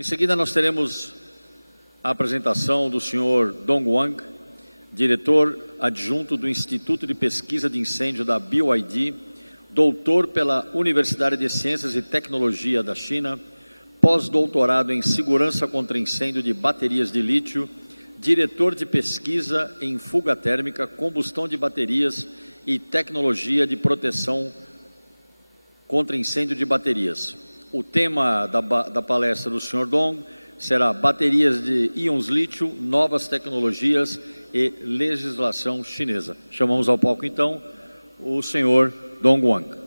Em seguida, nós teremos a apresentação do senhor Dong Wang, diretor adjunto do Instituto de Pesquisa de Incêndio da BYD, doutor pela Universidade de Ciências e Tecnologia da China, pós-doutorado em Segurança contra Incêndio de Baterias de Lítio, diretor de pesquisa em fuga térmica, combustão de baterias e tecnologia de proteção contra incêndio de baterias. O tema da palestra do Sr. Dong será baterias de íons lítio, novas tecnologias e legislação chinesa. Chamamos ao palco, então, o Sr. Dong Wang.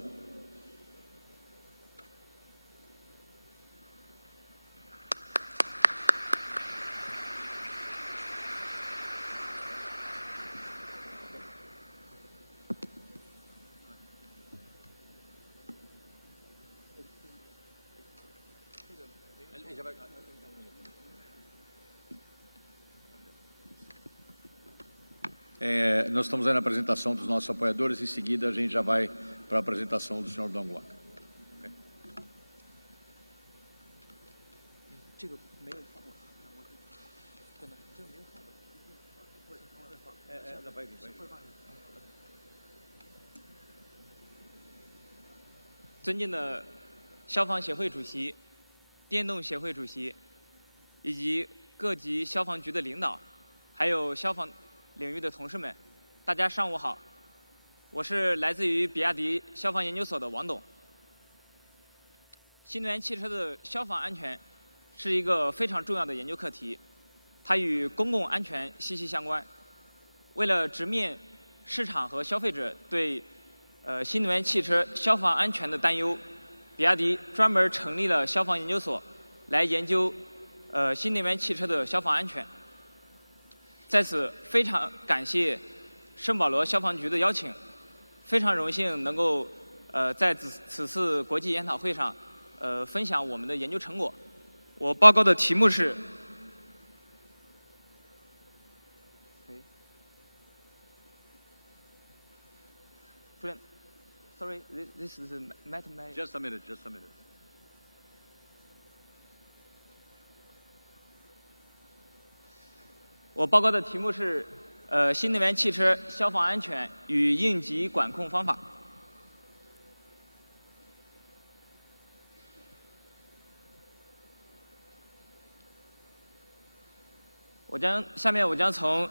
Nós estamos aí na apresentação dos nossos apoiadores, em seguida a gente já vai para a apresentação do Sr. Dong Wang. Okay. 尊敬的消防协会主席、电动协会主席，以及各级消防局的领导，还有消防领域的同事们，大家上午好。我是来自于比亚迪消防研究所的王董。新能源汽车的消防安全是一个非常重要的研究课题，它与公共安全息息相关。为了直面市场和消费者对新能源汽车消防安全的担忧，比亚迪专门成立了消防研究所，来研究新能源汽车的消防安全。在此非常感谢圣保罗消防局的邀请，非常荣幸能够在此次国际研讨会上分享我们的研究成果。我报告的题目是Sorry, this is mathematics. Just a minute, just a minute. 我报告的题目是新能源汽车消防安全与应急管控方法。下面我将从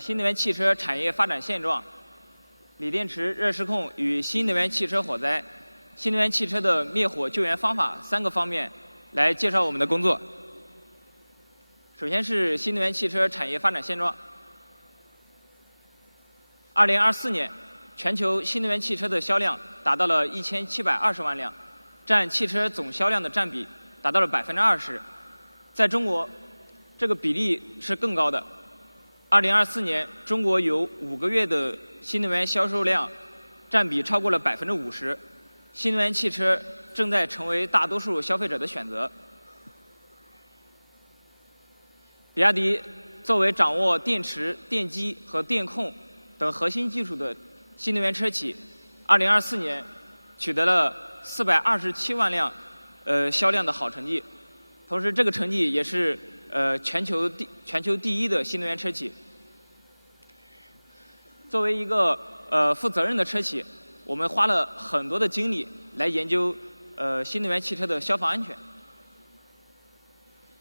新能源汽车产业发展现状、锂电池热失控与新能源汽车火灾、新能源汽车的灭火救援方法3个方面来介绍我们的工作。首先是新能源汽车产业发展现状。2024年，全球新能源汽车的销量达到了1720万辆，占汽车总销量的占比达到了20%。在中国，这个比例是更高的。2024年，中国有5个月的新能源销售量占比超过了50%，新能源汽车正在成为大多数消费者的选择。比亚迪作为掌握电池、电机和电控等核心技术的新能源车企，2024年取得了427万辆销量的好成绩，同时这个成绩也是全球第一的新能源车企。作为一个负责任的车企，我们花了很多的精力来研究新能源汽车的消防安全。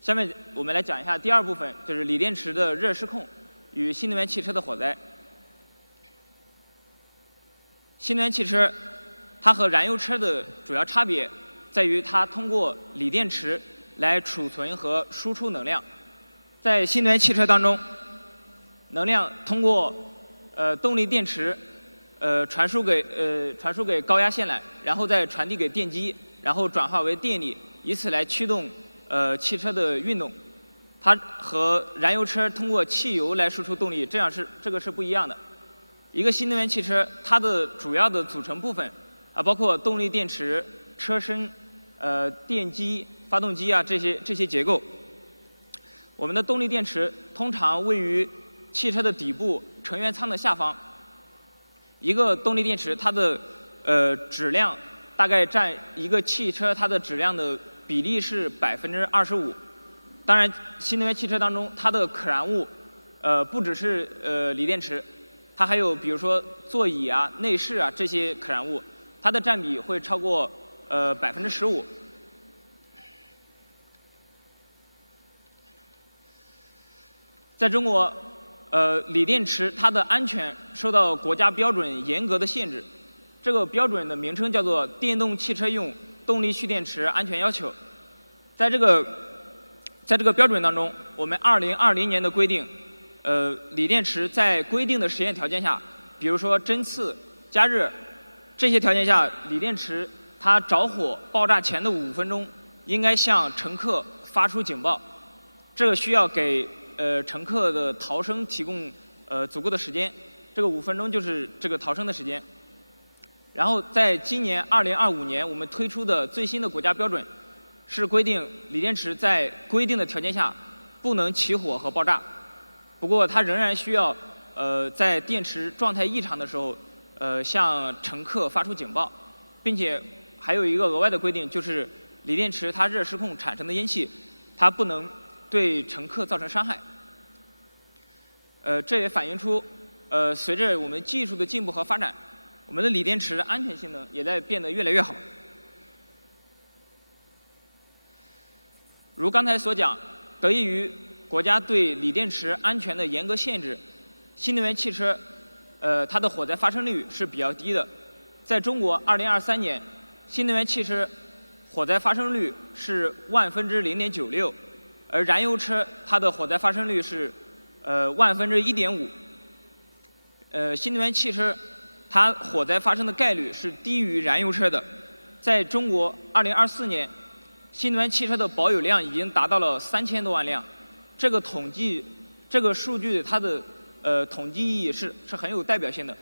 下面我们来讲一下第2部分，就是锂电池的热失控与新能源汽车的火灾。新能源汽车它和燃油车的主要差别在于它通过锂电池来储存和输出能量。在新能源汽车当中，能量通过动力电池传输给高压线缆，然后再传递给电机，然后转化为电力，以此来驱动汽车的运动。它和燃油车通过汽油来输出动力，这个是不一样的。一个新能源汽车它的主要的组成部分包括动力电池、车身、电机、发动机这些结构。我们的动力电池通常位于汽车的底部成员舱的下方。一个动力电池它的质量大概占一个汽车它的质量的比例是25%。当然，新能源汽车当中它的可燃物，不只是锂电池，它还有比如说座椅啊、内饰啊这些可燃物，它的占比会超过15%。在中国，锂电池它的安全受到国家标准严格的限制。这个标准的名称叫做《电动汽车用动力蓄电池安全要求》。在这个标准当中，我们2020年的规定，锂电池在规定的实验条件下，比如说针刺、加热这些条件下，锂电池它着火爆炸前的5分钟，应该向乘客发出警报。这个需要给乘客的逃生提供足够的时间。这个5分钟就是这个逃生的时间。然后在今年2025年，我们推出的最新的国家标准是规定锂电池在规定的条件下不能起火和爆炸。不过它仍然需要在电池状态异常的时候向乘客发出警报，并且还有一个额外的规定，就是锂电池它热失控产生的烟气，它不能对乘客造成伤害。这也反映出随着我们技术的进步和发展，我们的锂电池的安全性能也在变得越来越好。如刚才所讲，得益于国家对锂电池安全的严格限制，新能源汽车它的火灾发生率是比较低的。在中国，2023年新能源汽车火灾发生率是0.96%，而燃油车它的火灾发生率是1/1.5%。新能源汽车它火灾发生的概率是低于燃油车的。在中国，2024年新能源汽车的保有量已经达到了3000多万辆。这个数据它的统计意义是很有代表性的。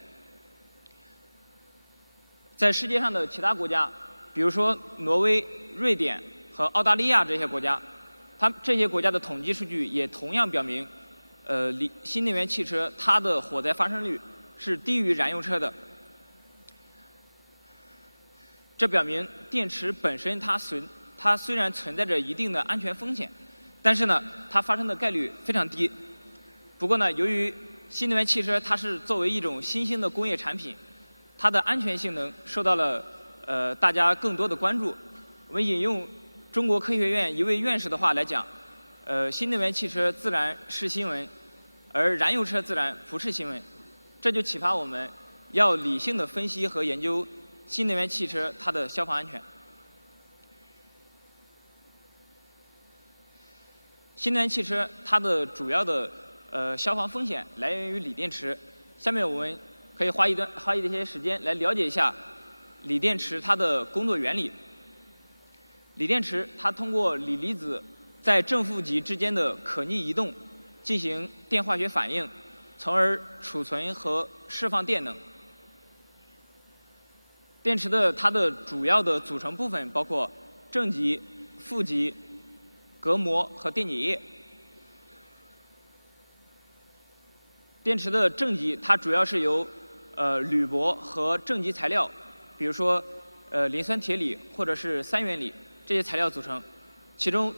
在世界上的其他国家，比如说挪威、瑞典和澳大利亚这些国家，这些国家的统计数据也同样表明，新能源汽车它的火灾发生率是低于燃油车的。这表明电池本身它虽然存在着一定的安全风险，但是呢，它发生的概率非常低。不过呢，由于新能源汽车它是作为一种新兴的工业产品，它的安全性能受到了大家更多的关注。我们引用中国科学院一位院士的话来讲，新能源汽车自然是新闻，而燃油车自然不是新闻。这就启发我们要理性的分析和研究新能源汽车它的消防安全。新能源汽车它的主要的消防风险来源于锂电池。下面我们可以花一些时间来了解一下锂电池它的工作原理。锂电池它通过锂离子在正负极之间的可逆移动进行电化学反应，从而储存和释放电能。电池它的主要的组成部分包括正极、负极、隔膜和电解液。电池的正极它主要是由铝箔和正极材料，比如说磷酸铁锂或者是三元锂这些材料组成。其中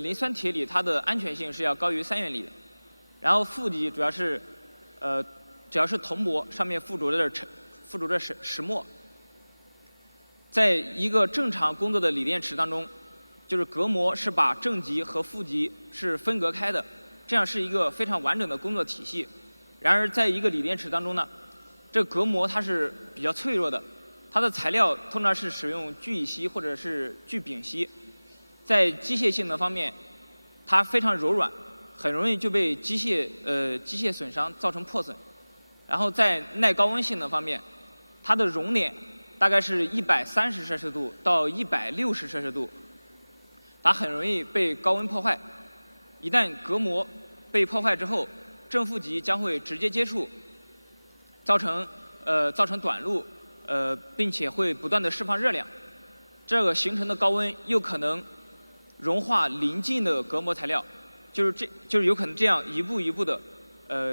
磷酸铁锂它的安全性是要高于三元锂的。然后负极主要是只要是铜箔上面附着着石墨。在一个正常工作的锂电池当中，就是隔膜是把正极和负极是分隔开的，这样是一个非常完整的工作体系。然而在一个锂电池当中呢，这隔膜它是比较脆弱的，它的材料通常是使用聚乙烯或者是聚丙烯。在机械性能方面，它非常柔软，很容易就被机械损伤造成破损。然后在耐高温性能方面，它的熔点大概是130摄氏度到160摄氏度，它很容易被高温破坏。一旦隔膜被破坏之后，正负极将会直接接触，造成短路，并且会不断的释放热量。这个形成的高温又可能融化邻近的隔膜材料，就是有可能这样一步一步的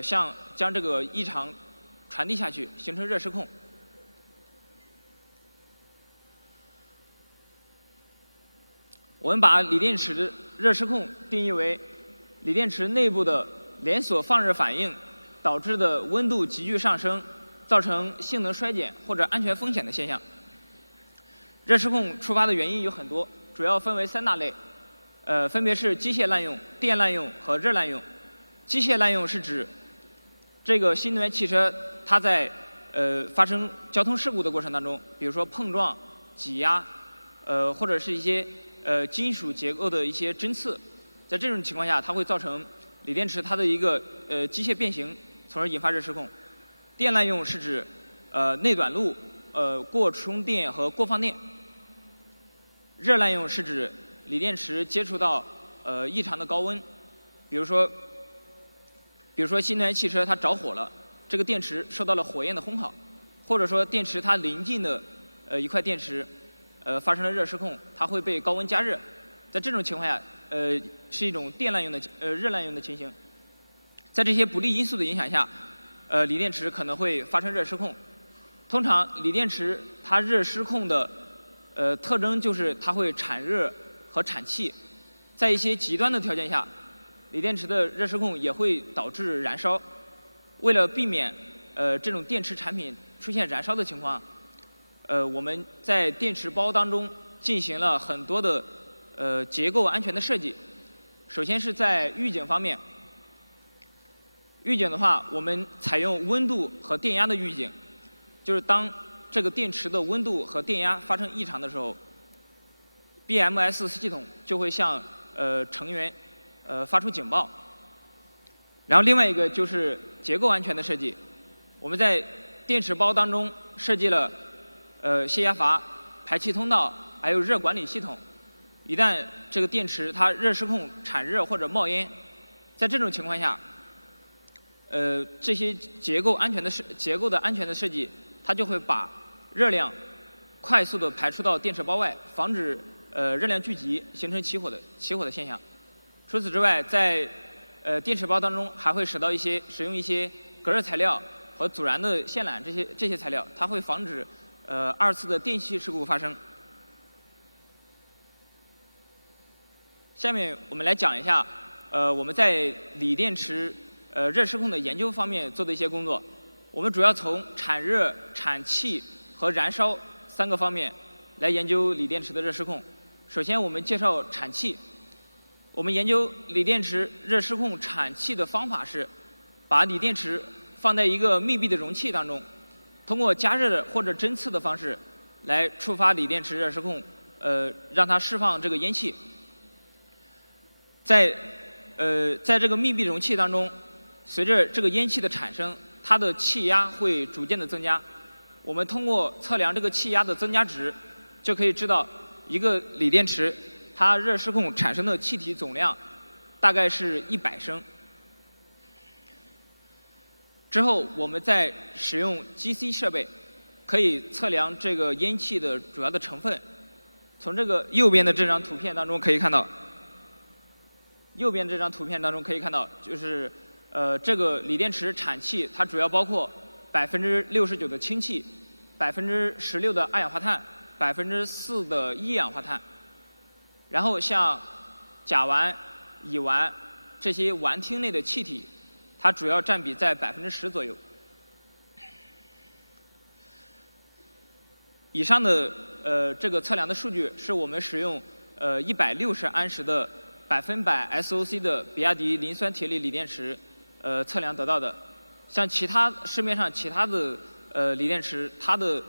将这个异常传递下去，形成热失控。我们把锂电池的热失控定义为锂电池内部的连锁放热反应导致的温度急剧上升，造成性能衰减或者安全风险的现象。热失控触发的原因有很多，主要分为3大类，分别是机械滥用、电滥用和热滥用。机械滥用是指这个新能源汽车它在发生交通事故的过程当中，比如说碰撞、挤压，或者是一些金属结构的一些针刺，在这种情况下，它会造成锂电池它的一个机械变形，从而引发热失控。电滥用是指内短路、过充电和过放电。热滥用是指锂电池接触到异常的高温，比如说新能源汽车它着火了，这个电池受到了火焰的烘烤，或者说电池它临近的一块电池发生了热失控，它会被高温加热。在这种情况下，是一种电滥用的热滥用的情形。在这些不利因素的影响下，锂电池可能会发生热失控。通常锂电池它热失控的特征就是它会产热和产气，在一些极端的条件下，锂电池的热失控也会导致燃烧。为了避免这种电池产品出现燃烧的情况，我们在电池包当中进行了很多的结构安全的设计。首先是在预警方面，预警的话，我们采用温度和电压的预警，就是当这个电池的温度和电压发生异常的时候 ，BMS 系统就会向成员发出警报。然后另外一个就是结构安全的设计，我们在电池包当中设计了泄压阀、排气通道，还有热管理系统。一旦这个电池它热失控、产热或者冒烟，在这种情况下，这些结构的安全的设计，它就会把热量快速的排出到电池包外，防止热量聚集形成起火的现象。除此之外，在电池包当中还会使用一些隔热材料和阻燃的线缆这些材料，它会防止2次的电气事故发生。下面我们来讲一下我们在锂电池热失控的研究方面做的一些工作。我们主要从产热、产气和燃烧3个方面来研究锂电池的热失控。首先我们介绍产气。我们研究锂电池热失控产气的方法是，把锂电池放在一个密闭的容器当中，通过加热或者针刺的方式来触发锂电池热失控，让它释放这个烟气。在这个密闭容器当中，随着这个烟气的产生，它的气压会逐渐的增加。我们通过测量这个气压的增加值，就可以知道一个锂电池它热失控产生的气体总量大概是100升。之后我们再使用 GC 设备，可以测量这个烟气的主要的成分。从这个右边的这张图片当中可以看到，就是这个锂电池产气，它主要包括69%的氢气，16%的二氧化碳，4%的一氧化碳。然后像甲烷、乙烷这些烷烃类的气体，它主要占比在10%左右。以上的这个测量的数据是我们使用160安时的100% SOC 的比亚迪磷酸铁锂锂电池测量得到的。像市面上其他的锂电池，它的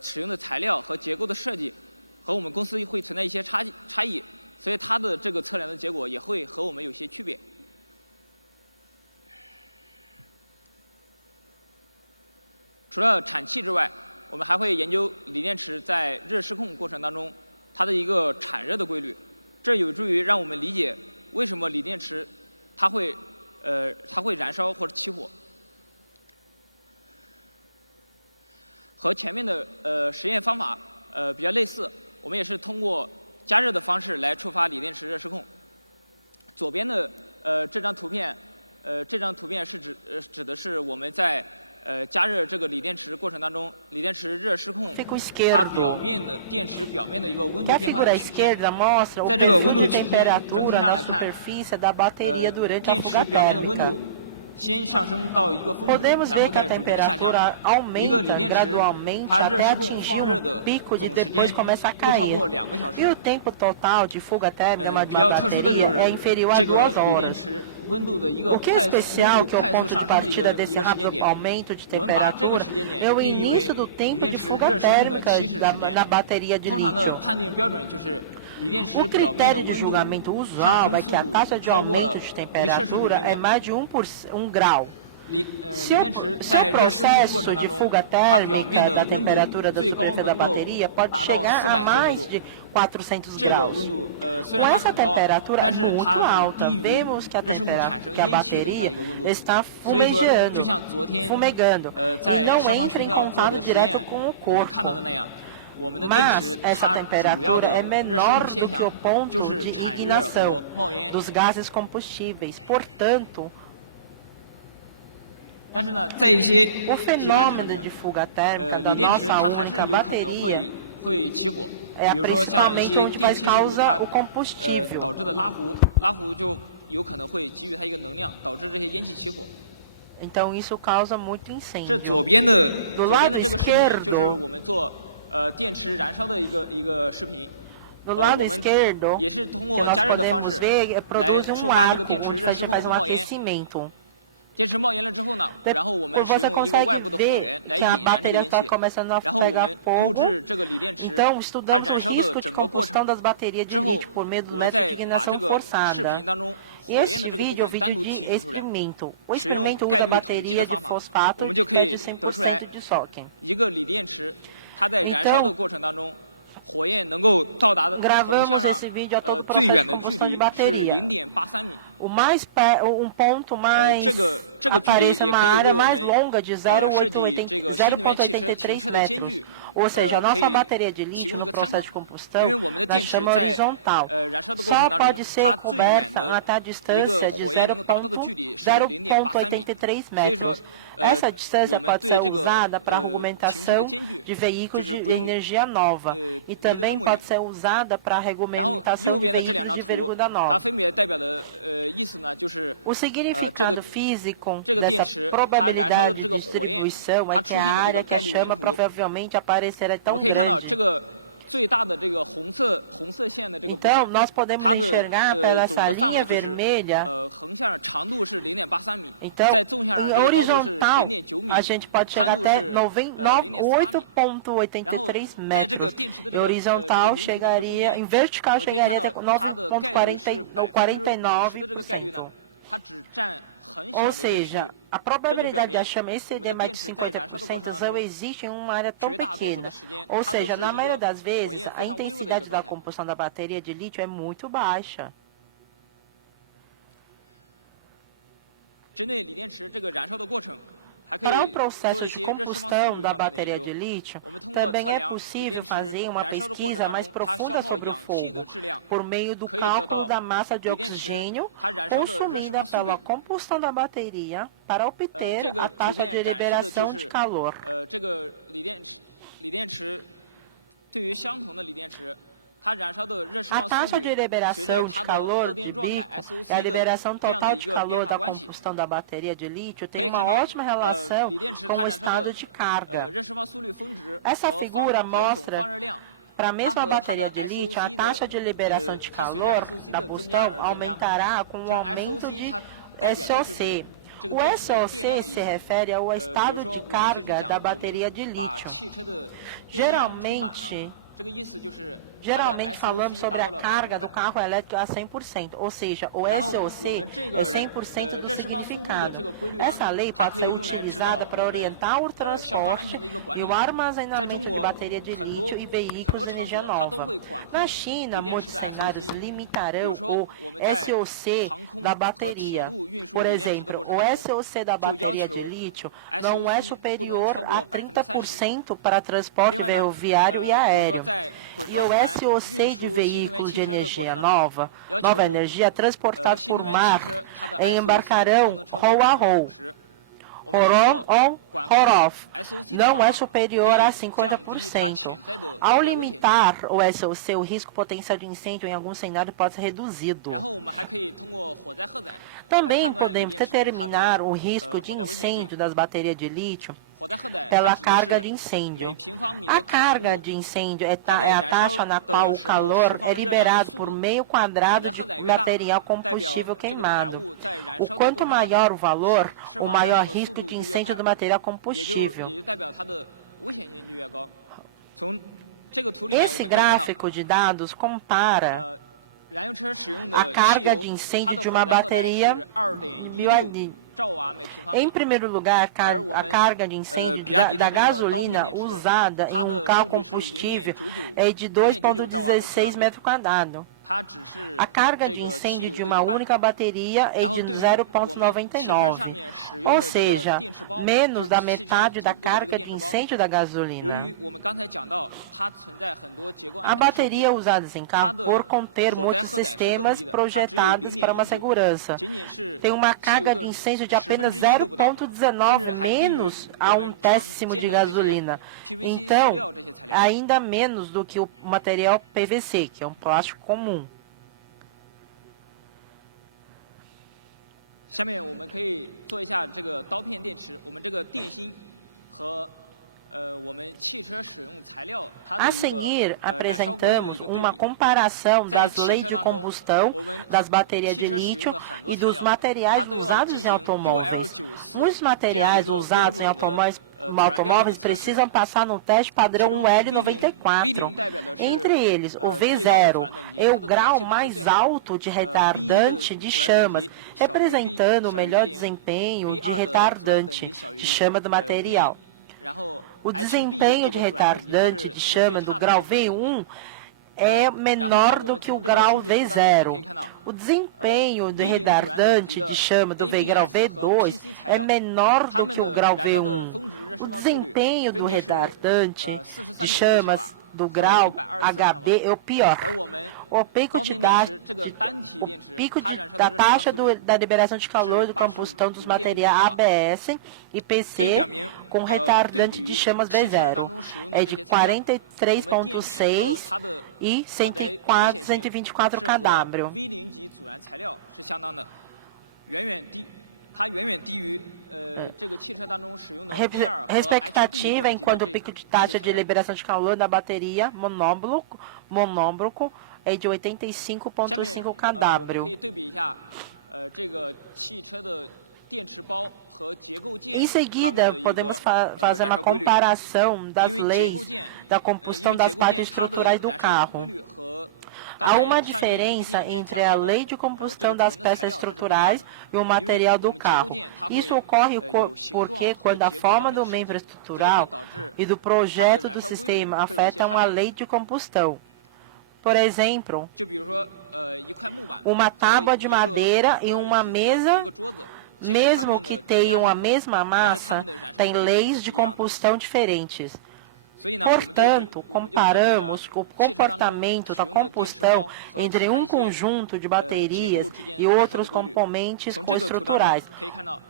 使用的材料和结构的设计和我们公司会存在一些差异，所以它的这个测量的结果也会和我们有些区别。除了产气之外，我们还会研究锂电池在热失控过程当中它的一个产热的规律，这有助于让我们理解为什么锂电池它会燃烧或者起火。和前面的实验方法比较类似，我们也是通过加热的方式来触发锂电池热失控。左边的这张图片是指的是我们在加热这个锂电池过程当中，锂电池热失控它电池表面的一个温度变化的曲线。在这个温度曲线整体上来看，电池表面的温度先上升到一个峰值，然后再逐渐的下降。一个锂电池它热失控放热的总时间不超过2个小时。比较特殊的就是这个锂电池温度的一个温度快速上升的一个时间点。我们把这个时间点定义为锂电池热失控的起始时间。通常的判定标准就是锂电池表面的温度上升速度超过了1摄氏度每秒。锂电池在热失控过程当中，它表面的温度最高能够达到400摄氏度。这个温度虽然它很高，但是它是低于热失控产生烟气的它的一个温度。所以说，就像昨天在消防学校做的实验我们看到的那样，我们的电池它主要的热失控现象就是产热和冒烟。但是呢，在一些极端场景，锂电池它还是有可能会起火。比如说像一些电气事故，它导致的拉壶就有可能会给予它一个能量，导致这些烟气起火。这左边的这个视频就是我们做电池燃烧的一个视频。我们也是通过加热的方式来触发这个电池热失控和冒烟。电池冒烟了之后呢，然后我们使用一个外部的火源来引燃这个烟气，然后我们录制这个锂电池它燃烧的整个过程，之后我们再把这个视频当中火焰的这个部分单独提取出来，使用概率统计的方法，我们就可以得出来一个锂电池它在燃烧的过程当中，火焰能够到达的横向上最远的距离是0.83米。这个距离也可以为我们设计这个新能源汽车停车的间距可以提供一个参考。因为我们的电池在燃烧的过程当中，它最远的一个火焰能够达到的距离是0.83米，所以说我们对这个停车的间距就是不用离得那么远。然后右边的这2张图，它分别代表的意思呢，就是这个电池它燃烧的这个火焰，它出现的这个概率云图，我们可以看到这个最大的这个红色线的这个部分，它的总的范围就是横向长度是0.83米，在纵向上这个高度是0.9米，宽度是0.48米。然后在这个电池的这个云图的这个中间，我们可以看到它的概率是50%的这个概率呢，它只占很小的一个区域，这就表明我们的电池在燃烧的过程当中，绝大多数的时间它都是一个火焰非常微弱的一个状态。针对锂电池这个燃烧的过程，还可以做一些热释放速率方面的研究。我们通过测量锂电池燃烧的过程当中，它消耗氧气的质量，可以得到锂电池它燃烧的热释放速率。这个图片展示的就是这个锂电池对于相同的锂电池，它燃烧的热释放速率随着它的荷电状态 SOC 的这样的一个变化关系，可以看到锂电池它燃烧的热释放速率峰值和总放热量，它和它的 SOC 的它随着 SOC 的增加而增加。就是 SOC 它代表的就是这个电池的电量的意思。比如说我们平时讲我们把汽车的电量充满了，这个意思就是它的 SOC 达到了100%。然后我们这个热释放速率的这个规律呢，它可以用来指导我们消防安全的一个管理。在中国很多场所它都会管控锂电池的 SOC。比如说我们在航空和铁路运输锂电池的过程当中，就要求 SOC 不能超过30%。另外呢，比如说在滚装船运输新能源汽车的过程当中，要求新能源汽车它的 SOC 不能超过50%。我们通过管控 SOC 的方法，可以降低它潜在的火灾危险性。然后我们还可以通过火灾荷载来判断锂电池它的火灾危险性。火灾荷载它指的是每平方米的可燃物，它在燃烧的时候释放热量的速度。火灾荷载越大，代表这个可燃物在燃烧的过程当中释放热量的速度就越快，也就代表它的危险性就越高。从这个图里面我们可以看到，燃油车使用的汽油，它的火灾荷载是2.16兆瓦每平方米，而我们比亚迪的这个刀片电池，它的数据是0.99兆瓦每平方米，它只是这个汽油的一半。然后对于我们汽车上面使用的这个电池包，就是汽车底部的这个电池包，由于我们刚才讲到它存在很多结构安全的设计，它的火灾荷载是更低的，它只有0.19，仅仅是汽油的1/10都不到，甚至还低于我们常见的这些 PVC、塑料这些材料。下面我们可以做一下这个刀片电池，我们这个电芯和我们汽车使用材料它的一个燃烧规律的一个对比。在汽车当中，我们汽车使用的很多材料，它都要进行 UL94这样一个标准的阻燃标准的测试。其中 V0 代表的是最高的阻燃等级，它的阻燃性能是最好。V1 的阻燃等级小于 V0，V2 的阻燃等级小于V1，然后 HB 这个阻燃等级它是最差的一个阻燃等级。然后呢，我们从这个数据图当中我们可以看到，V0 阻燃等级的 ABS 和 PC 材料，它们的燃烧的峰值热释放速率分别是43.6千瓦和124千瓦，而我们刀片电池这个单体电池，它燃烧的热释放速率是85.5千瓦。这就表明，对比于汽车当中使用的这些材料，我们电池的它的火灾危险性是和 V0 级阻燃材料是相当的，它远远低于这个汽车当中使用的 V2 和 HB 等级的这些材料。下面我们可以对比一下这个汽车的电池包和结构件它们的一个燃烧规律，因为结构件它的燃烧规律和刚才上一页 PPT 里面讲到的这个纯的材料它是不一样的，因为我们结构件它会有形状和结构方面的设计，这就会导致它的燃烧规律会有一些差别。就比如说一块木板和一个椅子、一个桌子，即使它们的质量相同，但是它们的燃烧规律也是不一样的。所以呢，我们就对比了汽车当中使用的电池包和其他一些结构之间燃烧的规律。从这个图当中可以看到，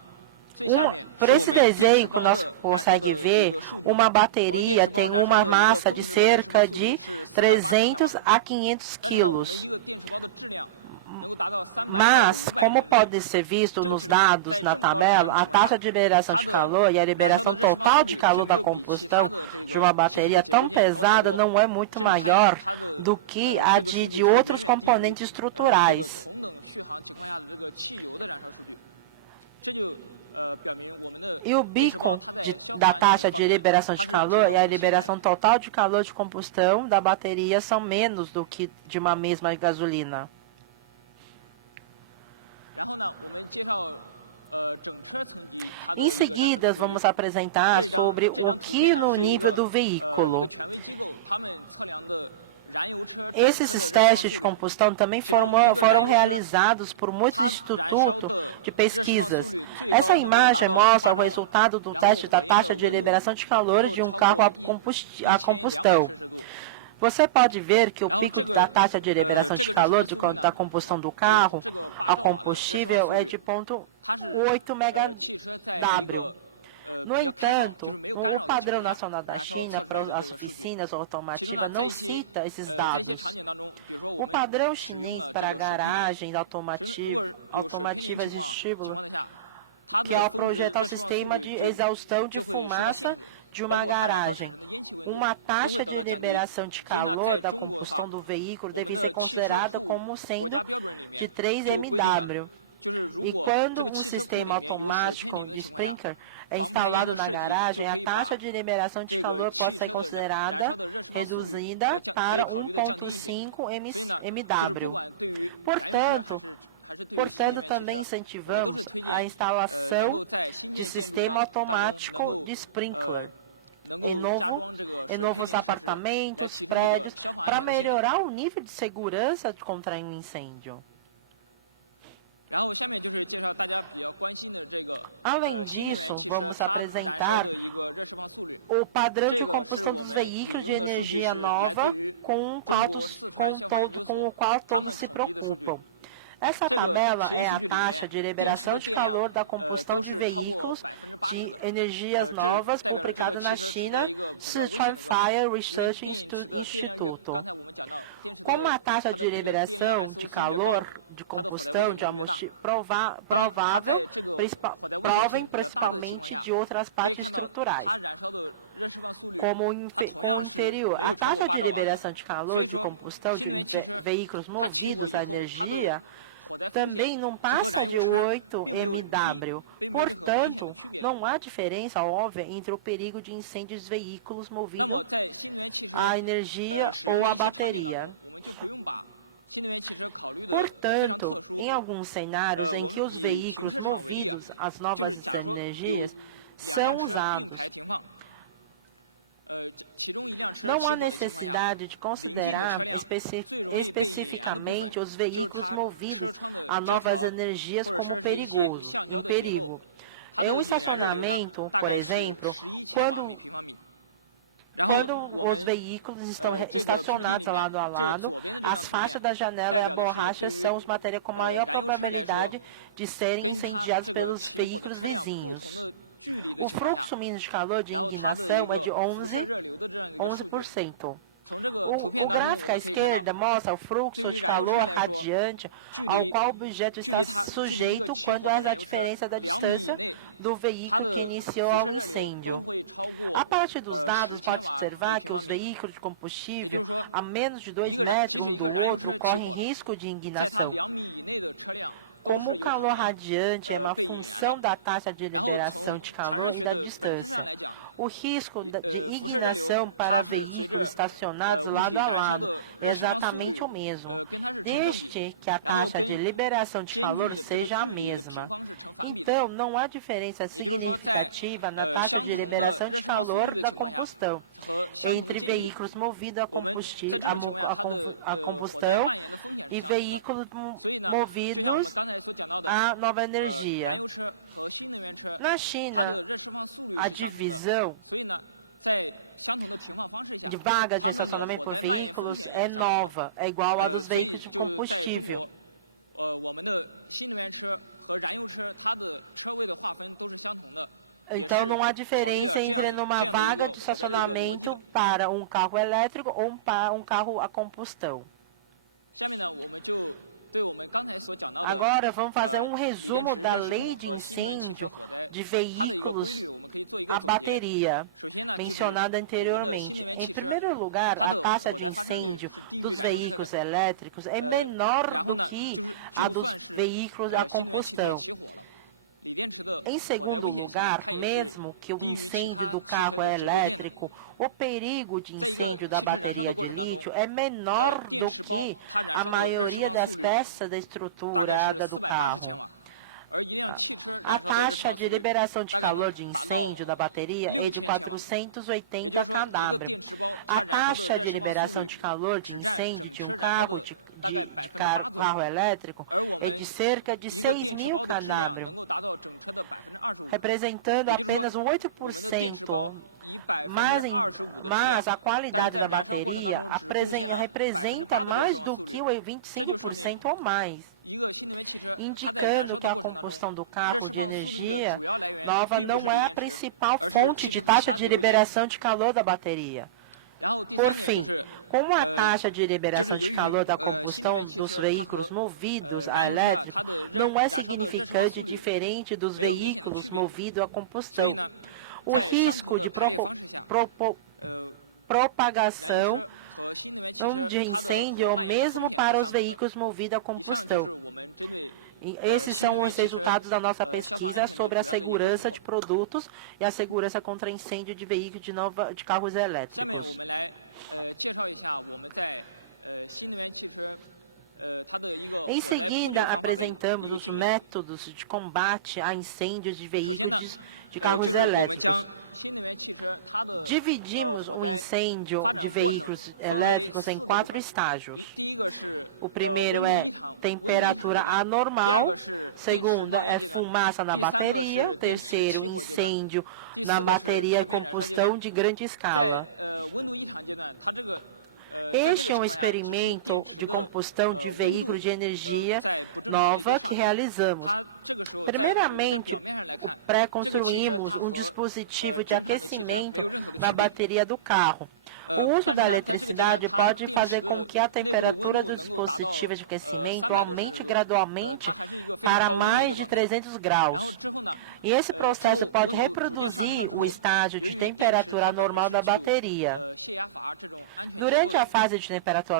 最下面是我们电池包的燃烧的一个数据。我们电池包燃烧的一个峰值的热释放速率是480千瓦，但是呢，我们一个电池包的质量能够达到300到500公斤，这个质量在这么高质量的情况下，它的燃烧的热释放速率却没有比其他的这个汽车的结构件高太多，甚至它的这个数据是远远低于这个同等续航情况下的这个汽油的燃烧数据。这就表明我们的电池包它在消防安全方面它是值得我们信赖的。然后呢，我们介绍整车层级它的一个燃烧的规律。这张图片呢是一个权威机构他们测量的燃油车整车的热释放速率，其中一个燃油车它燃烧的热释放速率最高能够达到8兆瓦，然后火焰的温度能够超过1200摄氏度。然后这个热释放速率呢，这个8兆瓦的热释放速率，它是汽车在一个比较开放，就是没有干扰的情况下燃烧测出来的这个数据。其中呢，在一些场景当中，比如说我们使用了这个水培林如果有水偏离情况下，它的峰值热释放速率就会受到限制，包括它燃烧产生的烟气温度都会得到降低。所以呢，在中国的话，我们的汽车库国家标准里面就规定了，就是如果这个汽车库里面有水偏离的情况下，防排烟的设计就可以把这个汽车的燃烧的热释放速率可以考虑的降低一些。所以呢，就是不管对于燃油车还是对于新能源汽车，我们都是推荐能够在新建建筑当中能够加装这个水偏离的设施，来提升这个消防安全的性能。然后下面就是介绍大家比较关心的这个新能源汽车它燃烧的一个热释放速率。这个是我们引用的数据，是来自于中国四川消防研究所他们统计的数据。这个实验数据里面，电池的电量都是超过80%的，这代表着这个汽车处在一个比较危险的状态，因为电池的电量刚才我们讲到，电池的它的这个电量 SOC 越高，它的火灾危险性就越大。当它在这个火灾危险性比较大的情况下，可以看到它燃烧的热释放速率，它同样是没有超过8兆瓦的。所以说，新能源汽车它起火以后，它的火灾风险是和燃油车并没有任何明显的区别的。那么在新能源汽车使用的一些场景当中，我们就不用把新能源汽车考虑的非常特殊。我们以停车场为例啊，就是假如说有2辆车并排停放，其中1辆车起火的情况下，临近的车辆最容易被引燃的部分就是它车窗的胶条，或者说是一些橡胶的结构，它的引燃热流呢大概是11千瓦每平方米。然后我们这个 PPT 里面，这左边的这张图片代表的是对于燃油车来说，跟它这个起火的车辆不同的距离的情况下，然后它的一个辐射热流的这样一个数据。从这个图片当中我们可以看到，对于燃油车来说，距离一个起火的燃油车2米以内，它的辐射热流都会超过10千瓦每平方米。也就是说，即使一个燃油车起火了，在它2米以内的车辆都是有可能被引燃的。然后从传热学的本质上来讲，辐射热流它是随着物体燃烧的热释放速率跟它是成正比，然后跟间距的这个距离的平方是成反比的。也就是说，在相同的热释放速率的情况下和相同的间距，我们在这种情况下，它的火灾蔓延的风险是相同的。所以呢，就像我们刚才所讲到的，燃油车和新能源车，它的热释放速率是相同的。所以呢，在相同的停放方式下，它们的火灾蔓延风险也是相同的。所以就在中国，我们的新能源车和燃油车，它的车位的划分都是相同的，也是考虑了这样的一个火灾的一个逻辑的。下面呢，我们就对我们刚才所讲到的锂电池热失控和新能源汽车火灾它的一个规律，我们可以做一个总结。首先呢，就是我们的新能源汽车，它的火灾发生率是低于燃油车的。然后呢，就算是新能源汽车起火了，锂电池的火灾危险性它也是低于其他汽车的结构件的。在一个汽车燃烧的过程当中，电池包它燃烧的热释放速率大概是480千瓦，而一辆汽车燃烧的热释放速率大概能达到6000千瓦。也就是说，一个电池包它燃烧的热释放速率只占整车燃烧的大概8%左右，而我们一个电池包的质量能够达到整车的25%。也就是说，我们的电池包以25%的质量，但是在燃烧过程当中只贡献了8%的热释放速率。这就说明，一个新能源汽车它在燃烧的过程当中，热释放速率的主要来源并不是锂电池，而是汽车的其他结构件。然后第3点就是由于新能源汽车它和燃油车啊，它的燃烧的热释放速率没有明显的区别，所以呢，在相同的排列方式下，燃油车和新能源汽车它的火蔓延的风险是相同的。以上就是我们针对新能源汽车消防安全的主要的研究成果。下面我们来介绍一下我们在新能源汽车它的一个火灾扑救方法的一个经验。首先呢，就是我们将新能源汽车它的火灾发展过程分为4个部分。第一个是温度异常阶段，第2个是电池冒烟阶段，第3个是电池起火阶段，第4个是全面燃烧阶段。在温度异常阶段，它在这个情况下，只是电池的温度在不正常的一个上升。它这个时候我们在表面上来看，这个汽车它和正常的汽车没有任何的区别。但是呢，在这个阶段，它电池的内部的温度能够达到300多摄氏度，它还是一个非常高温的一个状态。然后之后呢，温度逐渐上升了之后，由于电池它本身是具有泄压阀这种安全结构的，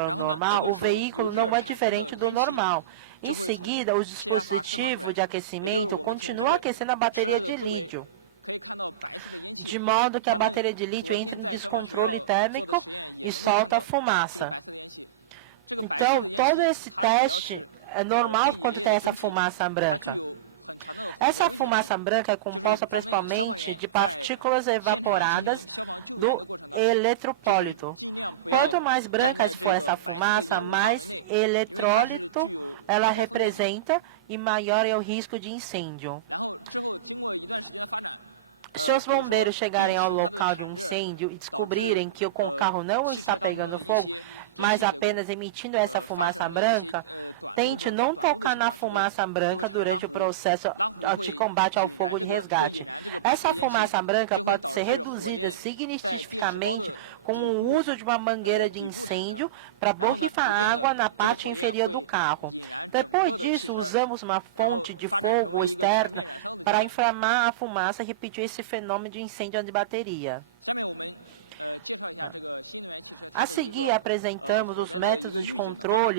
然后呢，这个时候由热产生的烟气就会从泄压阀释放出来，也就是我们从这个车的周围可以看到白色的烟气。咱们昨天在消防学校做的实验也能够看到这个白色的烟气。这个白色的烟气它主要是电解液的蒸汽，它具有很强的火灾危险性。就是咱们消防员在现场进行消防救援的过程当中，就是尽量不要站在这个白色的烟雾范围内，因为它是具有火灾风险的。然后之后经过一段时间的发展，比如说电池它的产热导致汽车当中的一些电气结构发生一些短路的情况，就会产生拉弧，拉弧会引燃这个白色的烟气，就会导致火焰在电池包的底部产生，然后呢，逐渐的这个火焰会引燃整个的汽车，然后发展成为一个全面燃烧的阶段。下面我们介绍一下这个新能源汽车它的一个火灾的一个预警的方法。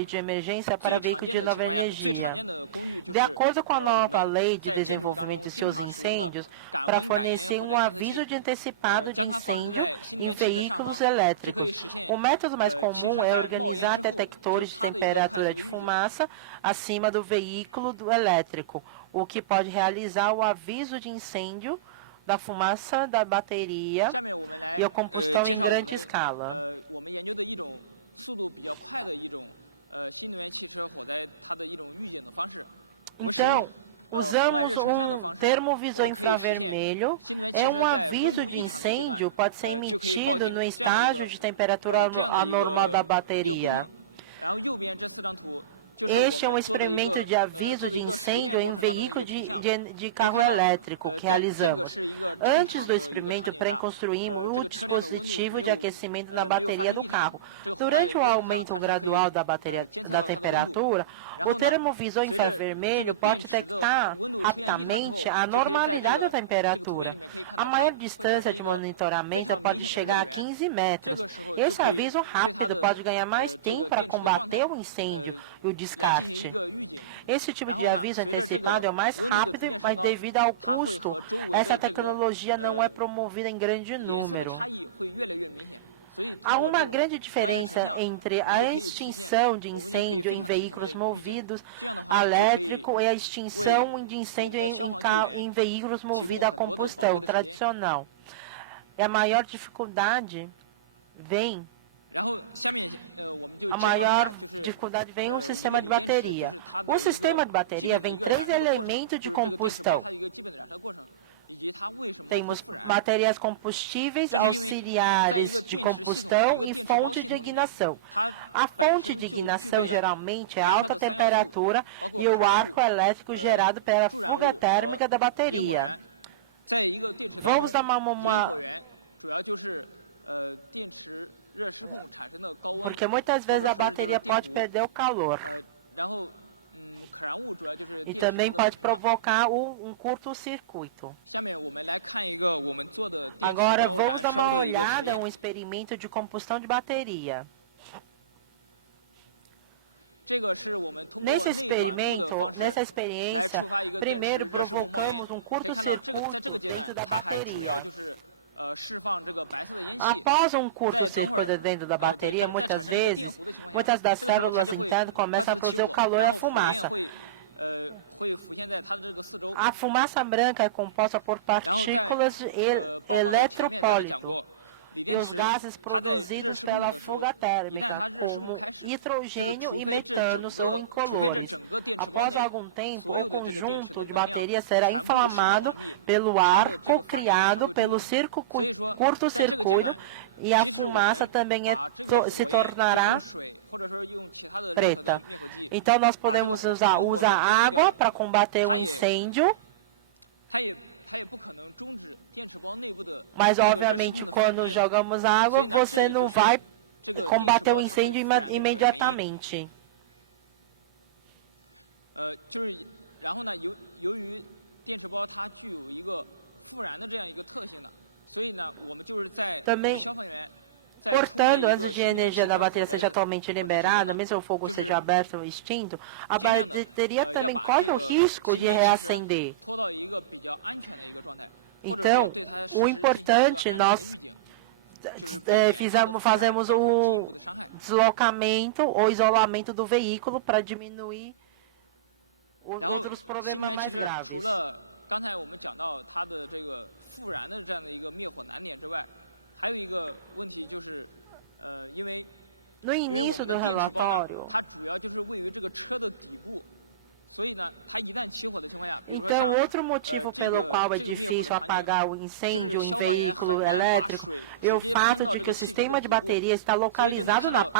最常见的情况下，最常见的工具就是我们在建筑当中经常使用的感温感烟火灾探测器。将它放置在新能源汽车上方，就可以实现汽车在冒烟之后，就是它的一个快速的预警。下面我们来介绍我们研究的一种速度比较快的一种新能源汽车火灾它的一种预警的方式。我们使用红外热成像的方式，我们可以实现新能源汽车在温度异常的阶段就可以报警这样的一个功能。然后右边这4张图就是我们做的一个实验过程当中的一个图像，可以看到在这个是一个正常的一个场景下，这个车辆的温度没有发生异常，这个红外热成像它是可以监测到它的温度。然后呢，随着这个电池的温度出现异常之后，就可以在这个图片里面可以看到它会产生一个非常明显的热源，这个时候就可以对它的这个电池的状态来进行一个预警。然后呢，随着这个温度的逐渐升高，它会和周围的这个颜色的差异会越来越明显。所以通过这种红外热成像，我们就可以非常提前的预警。这样的话就可以为我们的消防救援提供很多的宝贵的时间。然后下面我们就介绍一下，就是一个锂电池，就是它的一个基本的一个燃烧的过程，就是这个电池包它一个基本的燃烧过程，以及它为什么会复燃。这是因为在一个电池包系统里面，它本身就具备了燃烧的3要素，包括可燃物、助燃物和引火源。在一个电池当中，引火源主要就是电池热失控产生的高温，或者说是就是电弧。然后可燃物主要就是电池它的本身了。下面我们来看一个我们做的电池包燃烧的一个实验。这个是我们通过内短路的方式来触发一个电池热失控冒烟。可以看到，在这个阶段，它还主要就是释放这个白色的烟气。再等会儿，在产生一个电弧的情况下，这个时候它就会快速的起火，然后火焰会浮现在它的这个四周。然后在报告的前面咱们讲过，锂电池它在热失控的时候，一旦它热失控开始，就是除非这整个电池包内所有的这个电池的能量全部释放完毕，它的这个反应才会终止。所以说，在这个阶段，即使我们把这个火焰就是用水或者说用其他的任何的灭火剂，把这个明火给扑灭掉了，它也不可能终止电池包内部的这个热失控的反应。所以呢，这也就是这个电池包它会复燃的主要原因。然后呢，由于电池包它具有一个复燃的这样一个特性呢，所以呢，我们消防员在扑灭一个新能源汽车火灾之后呢，就是尽量的要把这个新能源汽车拖到一个比较安全的一个状态，或者说对它实时进行一个安全的预警，就是避免它的复燃造成进一步的伤害。然后，新能源汽车除了刚才我们讲到它的这个复燃的这样的一个灭火难点之外，还有一个问题就是，因为我们的电池包呢，它主要就是位于这个车的底部，所以呢，它一旦起火的情况下，比如说像这个灭火的场景，就是消防员很难把水直接喷到这个汽车的底部，所以就能看到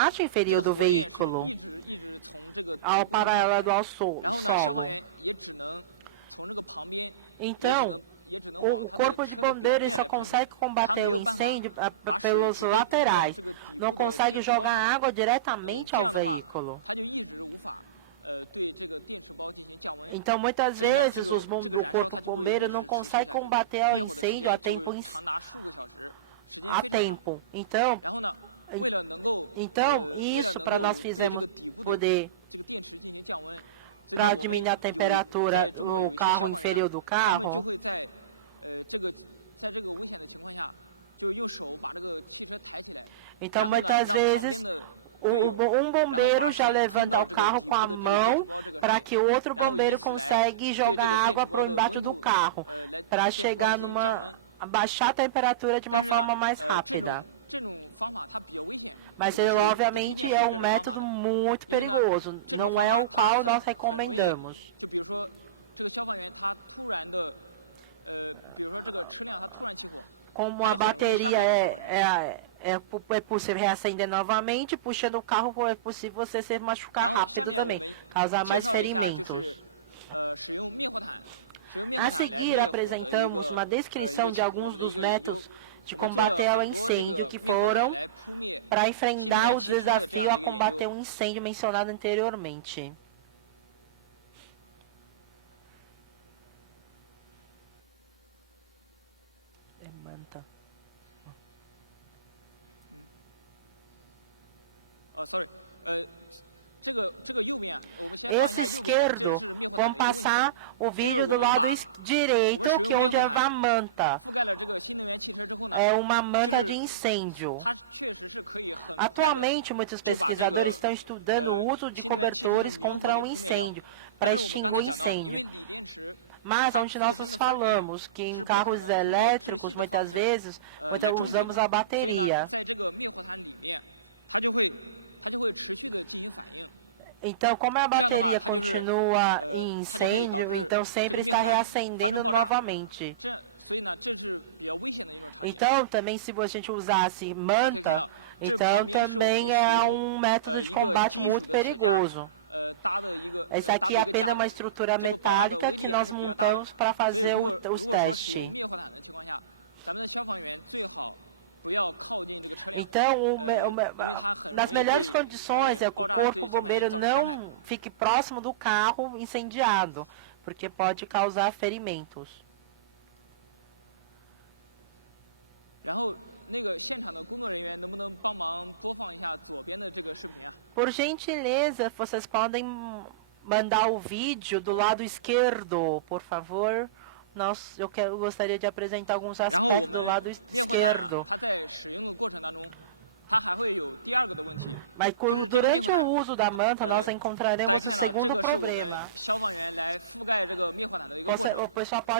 这个火焰是一直从这个底部的冒出来。然后呢，消防员也只能从这个旁边，也只能往它的车的表面来喷水，它没有办法把水直接喷到这个底部的电池包上面。这样的话，它就一直无法对这个电池包进行降温，所以呢，这个燃烧它就会一直持续下去，灭火的时间就会长达数个小时，时间非常长。然后呢，为了能够对这个底部的这个电池进行降温，所以呢，我们在中国有一些消防员啊，他们就会在这个危险的情况下，就用手把这个汽车抬起来，然后呢，让旁边的队友，然后把水喷到这个底部的这个电池包这个上面，然后以此来对这个电池包的温度，电池包进行降温。但是呢，这种方法它比较危险，我们是不推荐使用这种方法的，因为呢，这种方法它很容易，就比如说这个消防员他突然的，比如说这个车辆它突然起火，它就很容易伤害到消防员。然后下面我们介绍一下，就是使用灭火毯来灭火的我们的一个研究。我们做了很多这个灭火毯来扑灭新能源汽车的这样的一个研究。sorry， 这个右边啊，我们先放一下右边的，这是灭火毯的一个问题，就是我们使用灭火毯覆盖了这个新能源汽车之后呢，就是它确实是可以很快的就把这个新能源汽车的明火给扑灭掉。但是我们刚才讲到，因为锂电池它自身的反应是不可能通过窒息的方式来终止的，所以呢，在这个灭火毯里面，它就会持续的进行反应。这样的话，它就会导致这个灭火毯发生爆炸。所以呢，这是比较危险的一种场景。也可以看到，这旁边是我们使用一个金属的铁架搭的一个架子，这个爆炸的威力还是比较大的。所以如果说使用灭火毯的情况下，咱们的消防员最好不要靠近这个车辆，因为它很容易对爆炸对消防员造成伤害。然后那个现场的工作人员能不能帮忙播放一下左边的这个视频啊？然后我们灭火毯啊，它在使用的过程当中，它还会有第二个的问题，就是这个灭火毯，大家看到这个是我们消防员来覆盖这个灭火毯的一个过程，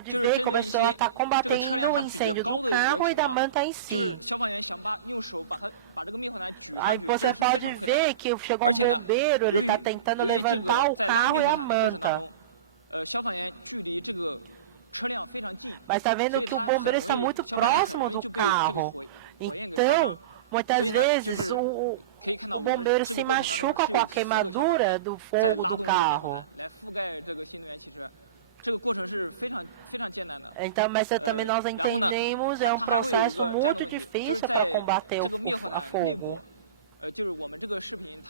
就是针对一些这个车辆它比较高的一个情况，就是消防员想用手把这个灭火毯举上去，这是非常困难的。而且呢，由于这个在拉灭火毯的过程当中，消防员距离这个车辆非常近，所以消防员很容易就被这个火焰给烧伤。所以呢，就是可以看到我们这个过程当中是有4个消防员在拉动这个灭火毯来覆盖这个新能源汽车，这个过程是非常非常艰难的。然后呢，它还会有一个这样的问题，就是在这个灭火毯内部，就是我们这个视频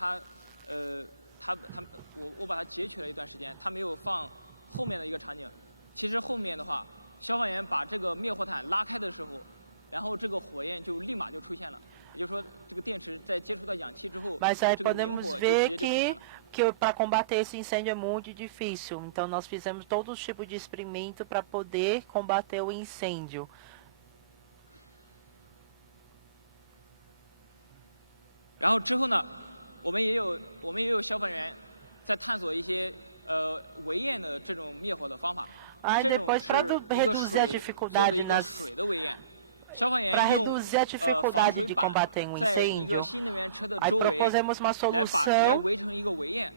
我把它截取了一段时间，它没有放后面的一个场景。其实后面的话，消防员把这个灭火毯拉开的时候，然后这个火焰就立马就出现了，也就是说这个电池在接触到氧气之后，这个明火就直接就出现了。然后之后呢，我们也有消防员在探索一些围堰的这种灭火的方法。这种是一个做的一个水的围堰，消防员用防水板在一个新能源车的周围来围成一个围堰。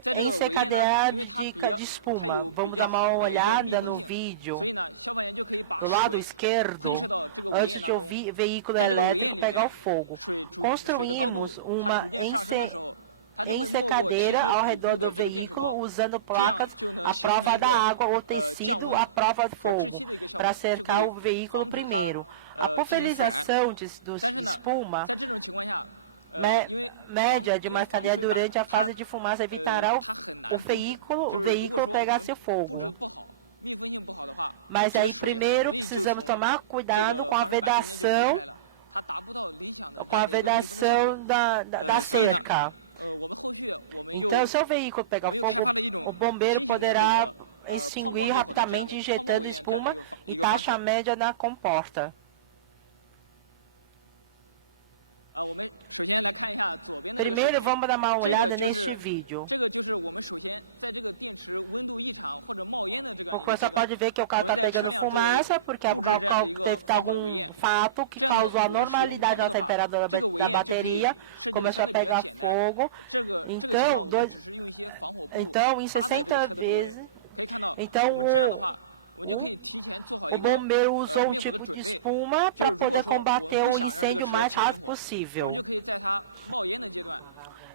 在这个围堰呢，因为它有比较好的一个密封性，所以呢，消防员就可以把水喷射到这个围堰当中。在这个围堰里面，水的高度它逐渐上升的时候，它就会没过汽车底部的这个电池包，这样就能形成一个降温和窒息的一个效果，就可以防止它进行复燃。但是呢，在这种情况下，因为防水板它很难布置，就是如果说我们布置的不好，密封性不好的话，这个水很容易就从这个防水板中间就流出来了，它达不到理想的这样的一个密封的效果。所以呢，我们后续我们又开发了一种新型的这个泡沫灭火的这样的泡沫围堰这样的一个方式。我们首先来看一下左边的这个视频，这个就是我们首先在这个电池温度异常或者冒烟的这样一个阶段，我们在车辆周围布置这样的一个防火的围堰。这样的我们使用泡沫的话，这个围堰就可以设计的相对比较简单。这个情况我们只是用一些防火布搭在这个车的周围。可以看到，我们这样的话，我们就可以提前做好一个灭火的准备。就是如果说我们不想让这个车起明火，我们就可以在它冒烟的阶段，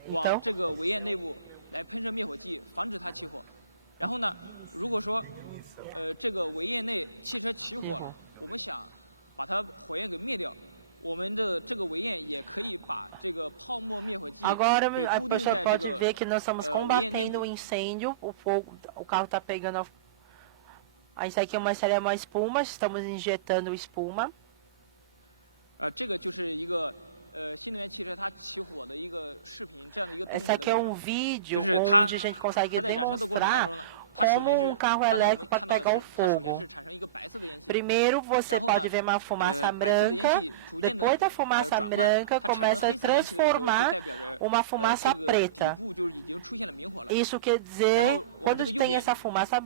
往这个围堰内部来喷射灭火剂，防止它起火。然后呢，如果说这个围堰内汽车起火了，我们想把它火焰给灭掉，我们的这个围堰也可以把这个泡沫灭火剂给固定在这个围堰内部。这个就是一个新能源汽车它起火的一个视频，这样的一个动态的过程。就是它在燃烧的过程当中呢，它首先是刚才我们看到的是，它首先是产生一个白色的烟气，然后呢，白色的烟气逐渐的转换，它产生黑色烟气的时候，就代表着这个底部就已经出现了明火了。然后我们这个右边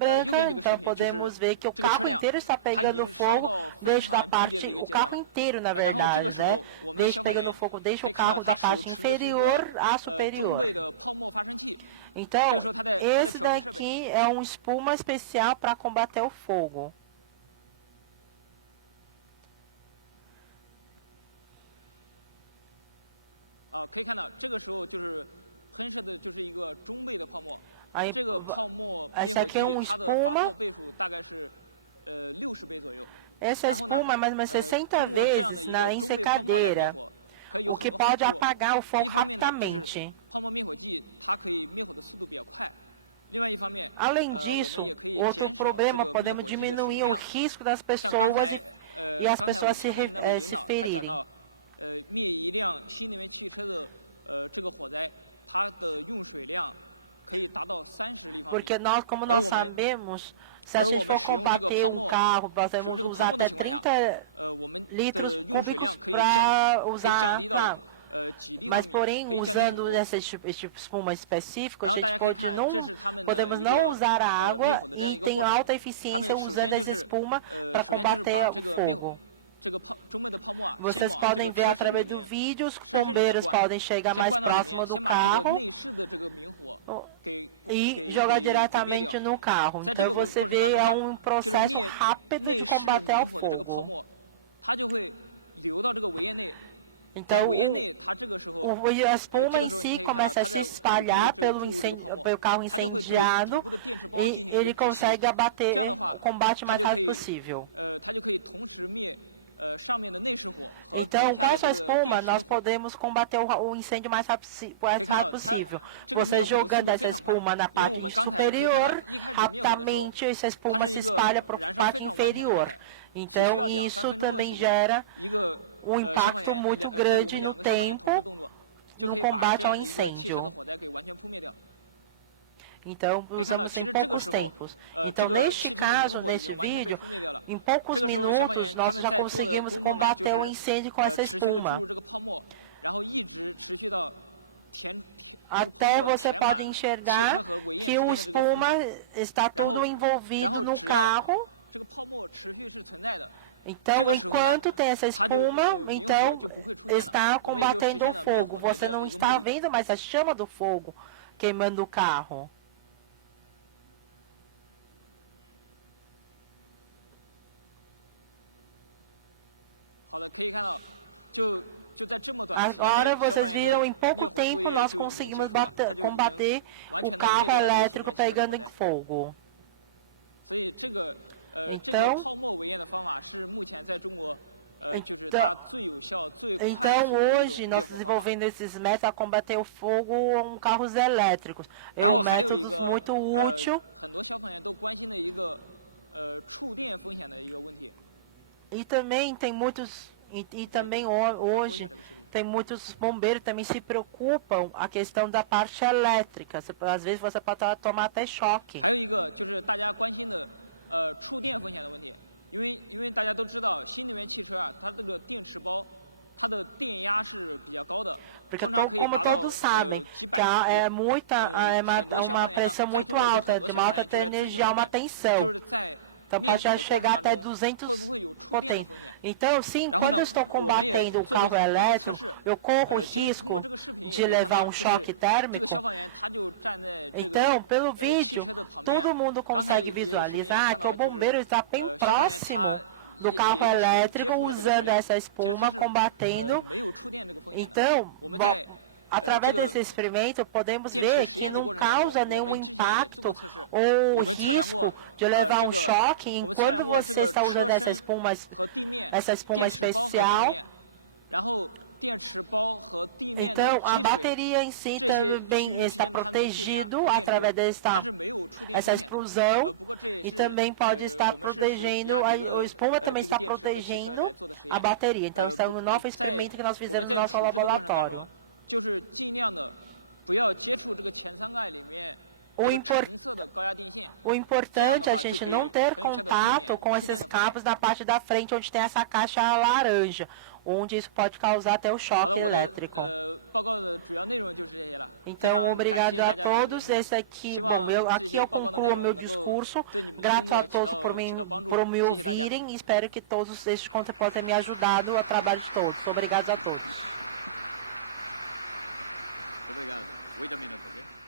这个视频就是这个车辆它已经烧到非常剧烈的一个阶段了。然后这个时候，我们的消防员可以看到，他手持的是一个中倍的泡沫发生器。这个时候，他在调试设备。可以看到，这个时候就是喷射的就是一个中倍的泡沫。这个泡沫灭火剂它的发泡倍数大概是60倍左右。然后呢，通过这样的一个中倍泡沫来灭火，可以有很多好处。一方面呢，就是泡沫灭火剂它可以灭火的速度比较快；另外一方面，我们也可以减少这个灭火剂的使用量。像刚才我前面的那位领导他讲到，灭一辆新能源汽车的这个火灾，它的用水量可以达到30立方米，而我们使用这个泡沫的情况下，我们的用水量可以降低到几立方米，可以降低很多。然后大家可以看，这是他们的一个灭火的这样一个过程。他们首先就是把这个中闷的泡沫啊，先往这个车身里面灌，先灌到里面，先把这个内饰的这个明火给灭掉。在这个过程当中呢，就是灭内饰明火的这个泡沫，它就会流到这个围液内，在围液内，它这个时候你可以看到，它在底部这个注入这个泡沫，它就会对底部的电池包进行一个窒息。这样的话，它就可以同时灭上面的内饰火和底下的这个电池的火。可以看到，它这个灭火的速度非常快，因为我们刚才可以看到，一开始灭火的时候，它是一个燃烧非常完全的状态，只需要2-3分钟的时间，一个消防员我们2个消防员同时动作，就可以把这样的一个汽车的火灾给完全扑灭掉。可以看到，其实这个时候，这个汽车的明火已经完全被扑灭掉了。这个时候，消防员他们在做的工作呢，就是持续的注入这个泡沫，然后一直持续到这个泡沫填满汽车和围液之间的这个缝隙，然后只要这个泡沫持续是存在的，这个时候呢，它就明火就不会出现了，我们也就实现了灭火的这样的一个目的。好的，可以看到，就在这么短的时间内，消防员的灭火作业就已经结束了，它就已经完全的灭掉了这个新能源汽车的火灾。所以这个泡沫围液的方法是目前在中国就是它最有效、最快速的一种灭火方法。然后还有一个很多消防员都关心的一个触电风险的一个问题。可以再播一下这个视频。还有一个就是大家关心的触电风险的问题，因为大家都知道新能源汽车啊，它这个电池包它的电压是比较高的，通常可以达到几百伏。很多消防员呢，在中国就很多消防员就来咨询我们，就是在灭火的过程当中会不会有触电的风险？然后呢，我们也做过很多的测试。其实通过这个视频也可以看到啊，就是这个消防员他就站在这个汽车的旁边。刚才也有视频也看到，就是消防员他也用手接触了这个车辆，其实他是没有触电这个风险的。我们在这个电池实验的过程当中，我们之前也做过测试，我们测量过这个车身和地面。电池包和地面，然后电池包和地面的积水，这些区域之间的它们的电压和电流，它是没有触电风险的。不过这也是我们是使用比亚迪的这个电池和汽车来做的实验。我们在处置的过程当中，就是尽量的不要接触这个前舱盖里面那个橙色的高压电线，这样的话就可以很有效的避免触电的风险。好的，我的报告的主要内容就是这些了，非常感谢大家的聆听，希望这些报告的内容能够对你们的工作起到帮助，谢谢大家。Obrigado. Wait a minute, okay?